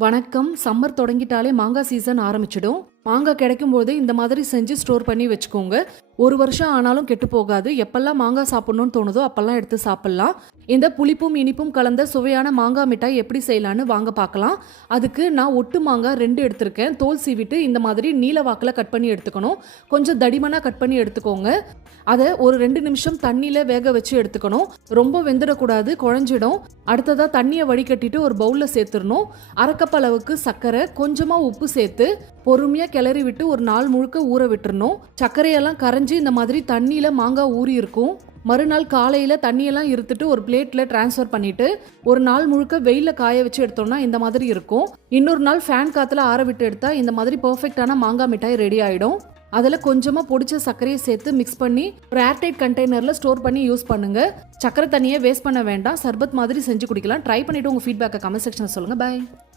வணக்கம். சம்மர் தொடங்கிட்டாலே மாங்காய் சீசன் ஆரம்பிச்சிடும். மாங்காய் கிடைக்கும் போது இந்த மாதிரி செஞ்சு ஸ்டோர் பண்ணி வச்சுக்கோங்க. ஒரு வருஷம் ஆனாலும் கெட்டு போகாது. எப்பெல்லாம் மாங்காய் சாப்பிடணும்னு தோணுதோ அப்பெல்லாம் எடுத்து சாப்பிடலாம். இந்த புளிப்பும் இனிப்பும் கலந்த சுவையான மாங்காய் மிட்டாய் எப்படி செய்யலான்னு வாங்க பார்க்கலாம். அதுக்கு நான் ஒட்டு மாங்காய் ரெண்டு எடுத்திருக்கேன். தோல் சீவிட்டு இந்த மாதிரி நீல வாக்கில் கட் பண்ணி எடுத்துக்கணும். கொஞ்சம் தடிமனாக கட் பண்ணி எடுத்துக்கோங்க. அதை ஒரு ரெண்டு நிமிஷம் தண்ணியில் வேக வச்சு எடுத்துக்கணும். ரொம்ப வெந்துடக்கூடாது குழஞ்சிடும். அடுத்ததாக தண்ணியை வடிகட்டிட்டு ஒரு பவுலில் சேர்த்துடணும். அரைக்கப்பளவுக்கு சர்க்கரை கொஞ்சமாக உப்பு சேர்த்து பொறுமையாக கிளறி விட்டு ஒரு நாள் முழுக்க ஊற விட்டுறணும். சர்க்கரையெல்லாம் கரைஞ்சி இந்த மாதிரி தண்ணியில் மாங்காய் ஊறி இருக்கும். மறுநாள் காலையில் தண்ணியெல்லாம் இருத்துட்டு ஒரு பிளேட்டில் ட்ரான்ஸ்ஃபர் பண்ணிவிட்டு ஒரு நாள் முழுக்க வெயிலில் காய வச்சு எடுத்தோம்னா இந்த மாதிரி இருக்கும். இன்னொரு நாள் ஃபேன் காற்றுல ஆற விட்டு எடுத்தால் இந்த மாதிரி பர்ஃபெக்டான மாங்காய் மிட்டாய் ரெடி ஆகிடும் அதில் கொஞ்சமாக பொடிச்ச சர்க்கரையை சேர்த்து மிக்ஸ் பண்ணி ஒரு ஏர்டைட் கண்டெய்னரில் ஸ்டோர் பண்ணி யூஸ் பண்ணுங்க. சக்கரை தண்ணியை வேஸ்ட் பண்ண வேண்டாம். சர்பத் மாதிரி செஞ்சு குடிக்கலாம். ட்ரை பண்ணிவிட்டு உங்கள் ஃபீட்பேக்கை கமெண்ட் செக்ஷனில் சொல்லுங்கள் பை